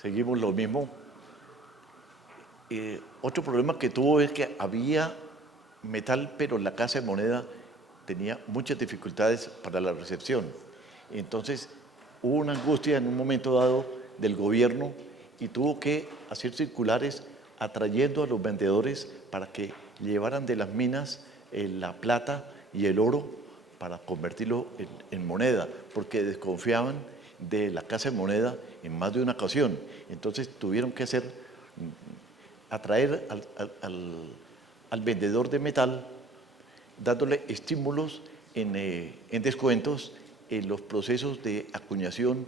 Seguimos lo mismo. Otro problema que tuvo es que había metal, pero la Casa de Moneda tenía muchas dificultades para la recepción. Entonces, hubo una angustia en un momento dado del gobierno y tuvo que hacer circulares atrayendo a los vendedores para que llevaran de las minas la plata y el oro para convertirlo en moneda, porque desconfiaban de la Casa de Moneda en más de una ocasión. Entonces tuvieron que atraer al vendedor de metal, dándole estímulos en descuentos en los procesos de acuñación,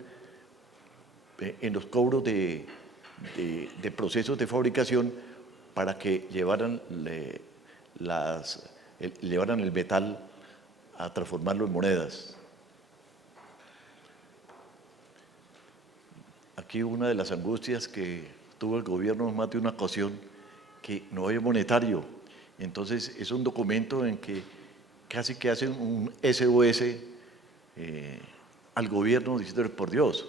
en los cobros de procesos de fabricación, para que llevaran el metal a transformarlo en monedas. Aquí una de las angustias que tuvo el gobierno en más de una ocasión, que no había monetario. Entonces es un documento en que casi que hacen un SOS al gobierno diciéndole: por Dios,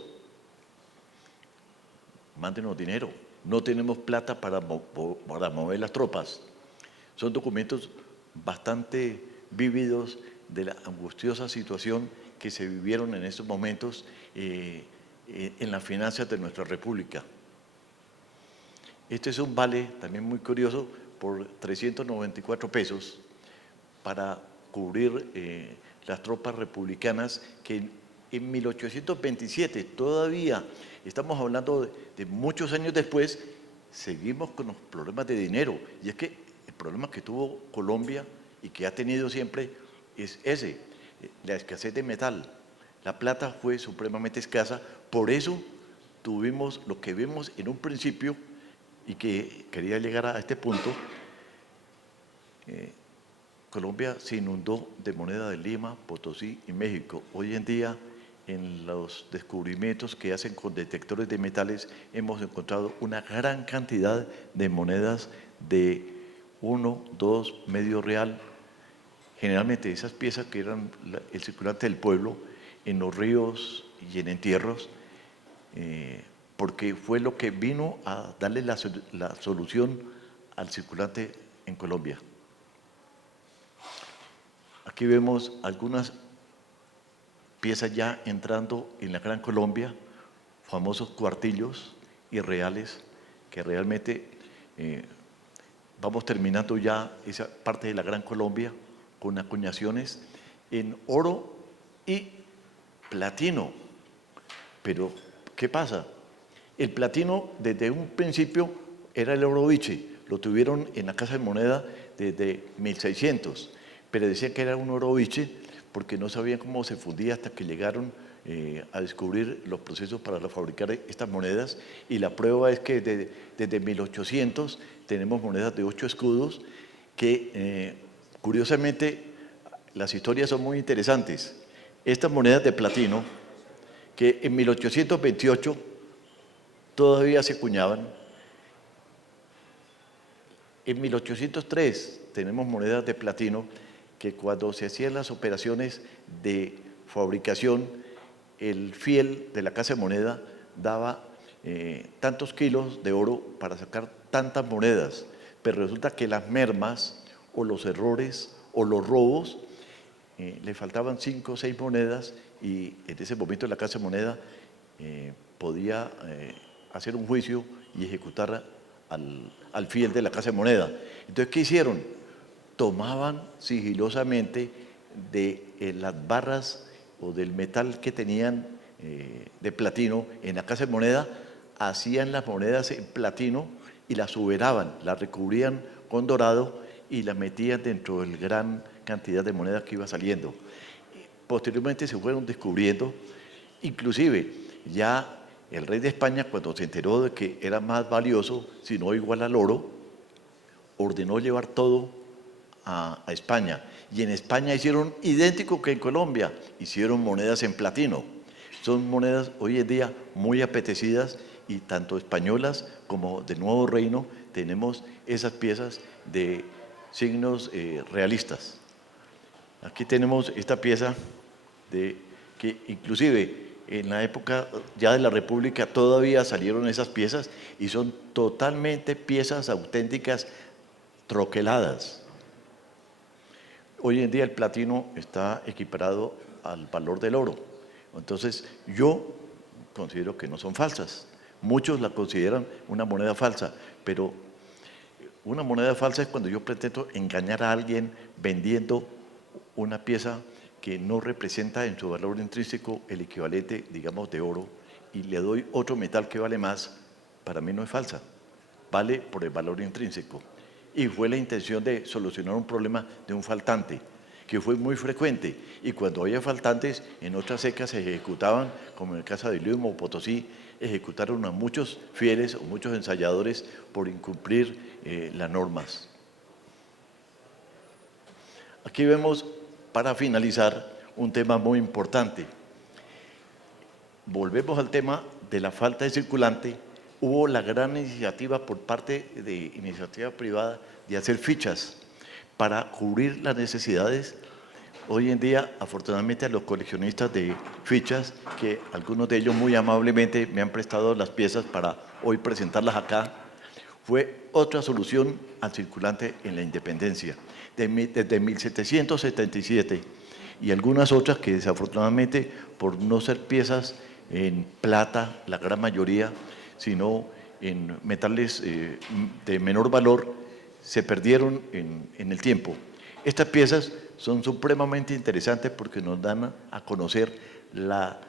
mándenos dinero, no tenemos plata para mover las tropas. Son documentos bastante vívidos de la angustiosa situación que se vivieron en estos momentos en las finanzas de nuestra República. Este es un vale también muy curioso por 394 pesos para cubrir las tropas republicanas que en 1827, todavía estamos hablando de muchos años después, seguimos con los problemas de dinero. Y es que el problema que tuvo Colombia y que ha tenido siempre es ese, la escasez de metal. La plata fue supremamente escasa, por eso tuvimos lo que vimos en un principio, y que quería llegar a este punto. Colombia se inundó de moneda de Lima, Potosí y México. Hoy en día, en los descubrimientos que hacen con detectores de metales, hemos encontrado una gran cantidad de monedas de 1, 2, medio real. Generalmente esas piezas que eran el circulante del pueblo en los ríos y en entierros, porque fue lo que vino a darle la solución al circulante en Colombia. Aquí vemos algunas piezas ya entrando en la Gran Colombia, famosos cuartillos y reales, que realmente vamos terminando ya esa parte de la Gran Colombia con acuñaciones en oro y platino. Pero, ¿qué pasa? El platino desde un principio era el oro biche, lo tuvieron en la Casa de Moneda desde 1600, pero decían que era un oro biche porque no sabían cómo se fundía hasta que llegaron a descubrir los procesos para fabricar estas monedas, y la prueba es que desde 1800 tenemos monedas de 8 escudos que, curiosamente, las historias son muy interesantes. Estas monedas de platino, que en 1828 todavía se acuñaban. En 1803 tenemos monedas de platino que cuando se hacían las operaciones de fabricación, el fiel de la Casa de Moneda daba tantos kilos de oro para sacar tantas monedas, pero resulta que las mermas o los errores o los robos, le faltaban 5 o 6 monedas, y en ese momento la Casa de Moneda podía hacer un juicio y ejecutar al fiel de la Casa de Moneda. Entonces, ¿qué hicieron? Tomaban sigilosamente de las barras o del metal que tenían de platino en la Casa de Moneda, hacían las monedas en platino y las suberaban, las recubrían con dorado y las metían dentro del gran cantidad de monedas que iba saliendo. Posteriormente se fueron descubriendo, inclusive ya el rey de España, cuando se enteró de que era más valioso, si no igual al oro, ordenó llevar todo a España. Y en España hicieron idéntico que en Colombia, hicieron monedas en platino. Son monedas hoy en día muy apetecidas, y tanto españolas como de Nuevo Reino tenemos esas piezas de signos realistas. Aquí tenemos esta pieza que inclusive en la época ya de la República todavía salieron esas piezas, y son totalmente piezas auténticas troqueladas. Hoy en día el platino está equiparado al valor del oro. Entonces, yo considero que no son falsas. Muchos la consideran una moneda falsa, pero una moneda falsa es cuando yo pretendo engañar a alguien vendiendo una pieza que no representa en su valor intrínseco el equivalente, digamos, de oro, y le doy otro metal que vale más. Para mí no es falsa, vale por el valor intrínseco. Y fue la intención de solucionar un problema de un faltante, que fue muy frecuente. Y cuando había faltantes, en otras secas se ejecutaban, como en el caso de Lima o Potosí, ejecutaron a muchos fieles o muchos ensayadores por incumplir las normas. Aquí vemos, para finalizar, un tema muy importante. Volvemos al tema de la falta de circulante. Hubo la gran iniciativa por parte de iniciativa privada de hacer fichas para cubrir las necesidades. Hoy en día, afortunadamente, a los coleccionistas de fichas, que algunos de ellos muy amablemente me han prestado las piezas para hoy presentarlas acá, fue otra solución al circulante en la independencia. Desde 1777 y algunas otras que desafortunadamente, por no ser piezas en plata, la gran mayoría, sino en metales de menor valor, se perdieron en el tiempo. Estas piezas son supremamente interesantes porque nos dan a conocer la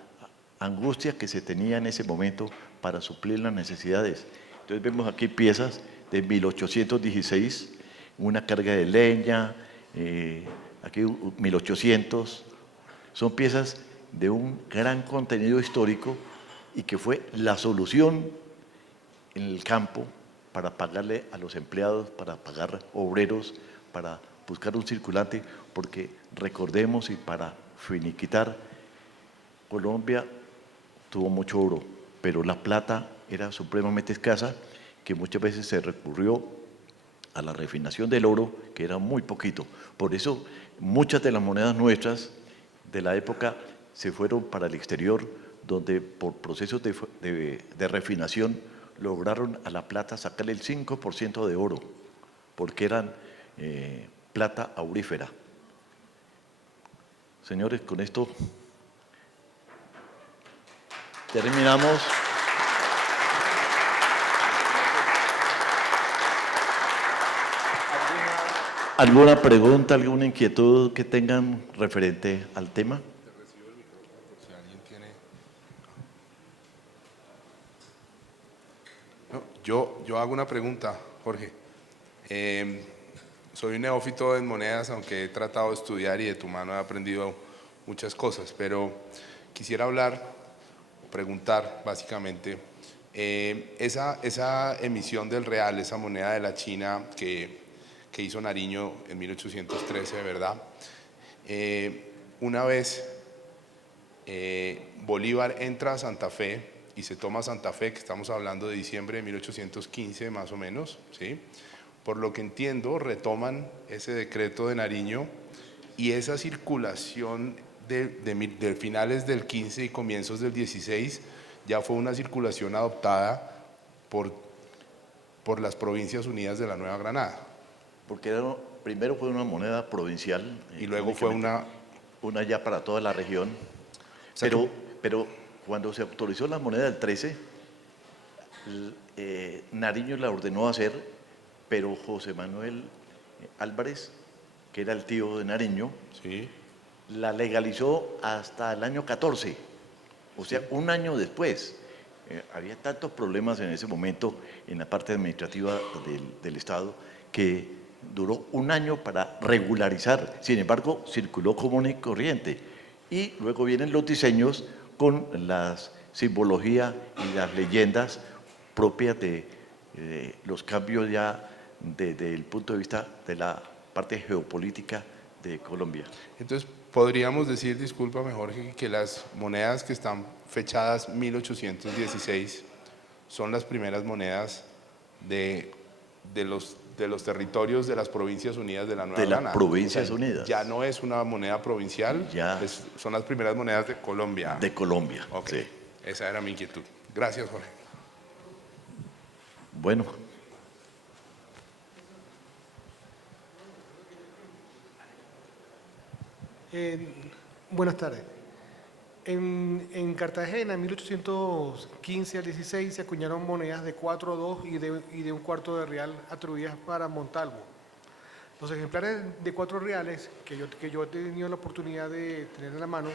angustia que se tenía en ese momento para suplir las necesidades. Entonces vemos aquí piezas de 1816, una carga de leña, aquí 1800, son piezas de un gran contenido histórico y que fue la solución en el campo para pagarle a los empleados, para pagar obreros, para buscar un circulante, porque recordemos y para finiquitar, Colombia tuvo mucho oro, pero la plata era supremamente escasa, que muchas veces se recurrió a la refinación del oro, que era muy poquito. Por eso muchas de las monedas nuestras de la época se fueron para el exterior, donde por procesos de refinación lograron a la plata sacarle el 5% de oro, porque eran plata aurífera. Señores, con esto terminamos. ¿Alguna pregunta, alguna inquietud que tengan referente al tema? No, yo hago una pregunta, Jorge. Soy un neófito en monedas, aunque he tratado de estudiar y de tu mano he aprendido muchas cosas, pero quisiera preguntar básicamente, esa emisión del real, esa moneda de la China que hizo Nariño en 1813, ¿verdad? Una vez Bolívar entra a Santa Fe y se toma Santa Fe, que estamos hablando de diciembre de 1815 más o menos, ¿sí? Por lo que entiendo, retoman ese decreto de Nariño y esa circulación de finales del 15 y comienzos del 16 ya fue una circulación adoptada por las Provincias Unidas de la Nueva Granada. Porque primero fue una moneda provincial. Y luego fue una ya para toda la región. O sea pero cuando se autorizó la moneda del 13, Nariño la ordenó hacer, pero José Manuel Álvarez, que era el tío de Nariño, sí, la legalizó hasta el año 14, o sea, un año después. Había tantos problemas en ese momento en la parte administrativa del Estado que duró un año para regularizar. Sin embargo, circuló común y corriente. Y luego vienen los diseños con la simbología y las leyendas propias de los cambios ya desde el punto de vista de la parte geopolítica de Colombia. Entonces, podríamos decir, discúlpame Jorge, que las monedas que están fechadas 1816 son las primeras monedas de los territorios de las Provincias Unidas de la Nueva Granada. De las Provincias Unidas. Ya no es una moneda provincial, son las primeras monedas de Colombia. De Colombia, okay. Sí. Esa era mi inquietud. Gracias, Jorge. Bueno. Buenas tardes. En Cartagena, en 1815 al 16, se acuñaron monedas de 4, 2 y de un cuarto de real atribuidas para Montalvo. Los ejemplares de 4 reales que yo he tenido la oportunidad de tener en la mano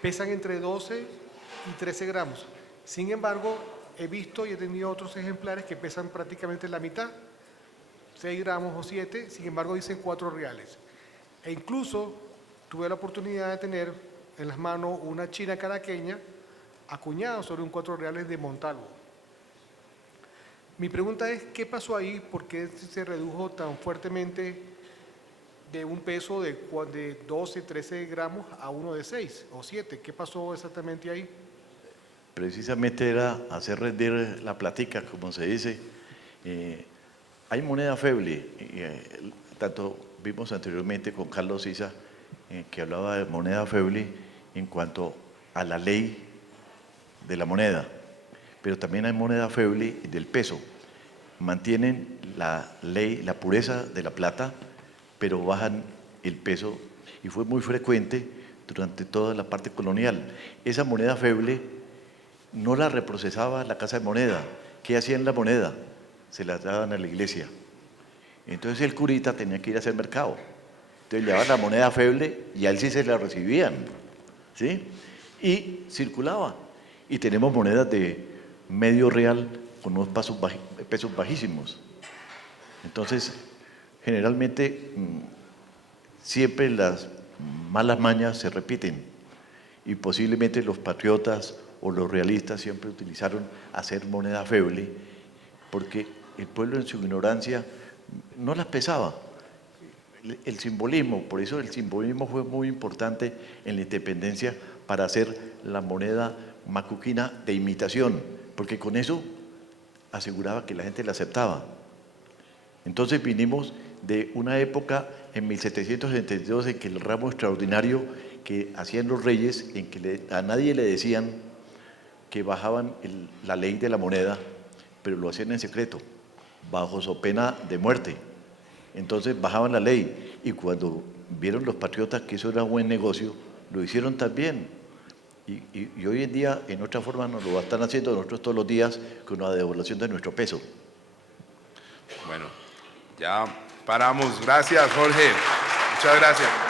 pesan entre 12 y 13 gramos. Sin embargo, he visto y he tenido otros ejemplares que pesan prácticamente la mitad, 6 gramos o 7, sin embargo dicen 4 reales. E incluso tuve la oportunidad de tener en las manos una china caraqueña acuñada sobre un 4 reales de Montalvo. Mi pregunta es, ¿qué pasó ahí? ¿Por qué se redujo tan fuertemente de un peso de 12, 13 gramos a uno de 6 o 7? ¿Qué pasó exactamente ahí? Precisamente era hacer rendir la platica, como se dice. Hay moneda feble, tanto vimos anteriormente con Carlos Sisa, que hablaba de moneda feble en cuanto a la ley de la moneda, pero también hay moneda feble del peso. Mantienen la ley, la pureza de la plata, pero bajan el peso, y fue muy frecuente durante toda la parte colonial. Esa moneda feble no la reprocesaba la casa de moneda. ¿Qué hacían la moneda? Se la daban a la iglesia. Entonces el curita tenía que ir a hacer mercado. Entonces llevaban la moneda feble y a él sí se la recibían, ¿sí? Y circulaba. Y tenemos monedas de medio real con unos pesos bajísimos. Entonces, generalmente, siempre las malas mañas se repiten y posiblemente los patriotas o los realistas siempre utilizaron hacer moneda feble porque el pueblo en su ignorancia no las pesaba. El simbolismo, por eso el simbolismo fue muy importante en la independencia para hacer la moneda macuquina de imitación, porque con eso aseguraba que la gente la aceptaba. Entonces vinimos de una época en 1772 en que el ramo extraordinario que hacían los reyes, en que a nadie le decían que bajaban la ley de la moneda, pero lo hacían en secreto, bajo so pena de muerte. Entonces bajaban la ley y cuando vieron los patriotas que eso era buen negocio, lo hicieron también. Y hoy en día, en otra forma, nos lo están haciendo nosotros todos los días con la devaluación de nuestro peso. Bueno, ya paramos. Gracias, Jorge. Muchas gracias.